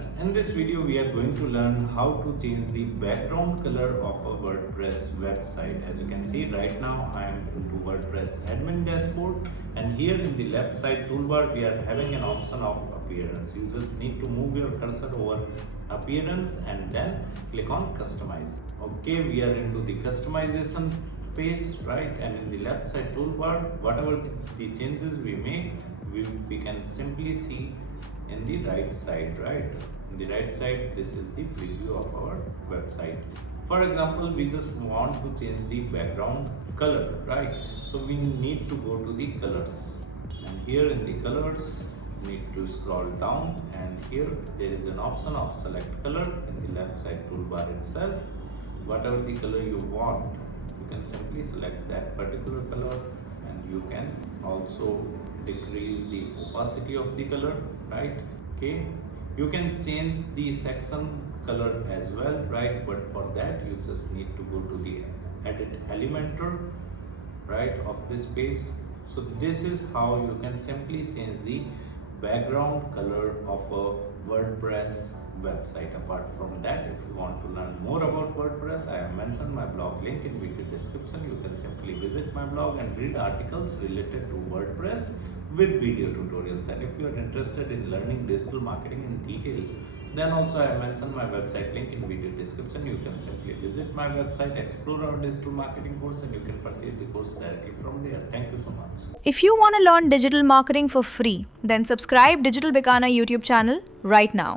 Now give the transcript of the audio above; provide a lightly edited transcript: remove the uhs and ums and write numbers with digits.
friends, in this video we are going to learn how to change the background color of a WordPress website. As you can see right now I am into WordPress admin dashboard, and here in the left side toolbar we are having an option of appearance. You just need to move your cursor over appearance and then click on customize. Okay, we are into the customization page, right? And in the left side toolbar, whatever the changes we make, we can simply see in the right side, right? In the right side, this is the preview of our website. For example, we just want to change the background color, right? So we need to go to the colors, and here in the colors need to scroll down, and here there is an option of select color in the left side toolbar itself. Whatever the color you want, you can simply select that particular color, and you can also decrease the opacity of the color, right? Okay, you can change the section color as well, right? But for that you just need to go to the edit elementor, right, of this page. So this is how you can simply change the background color of a WordPress website. Apart from that, if you want to learn more about WordPress, I have mentioned my blog link in video description. You can simply visit my blog and read articles related to WordPress with video tutorials. And if you are interested in learning digital marketing in detail, then also I have mentioned my website link in video description. You can simply visit my website, explore our digital marketing course, and you can purchase the course directly from there. Thank you so much. If you want to learn digital marketing for free, then subscribe Digital Bikana YouTube channel right now.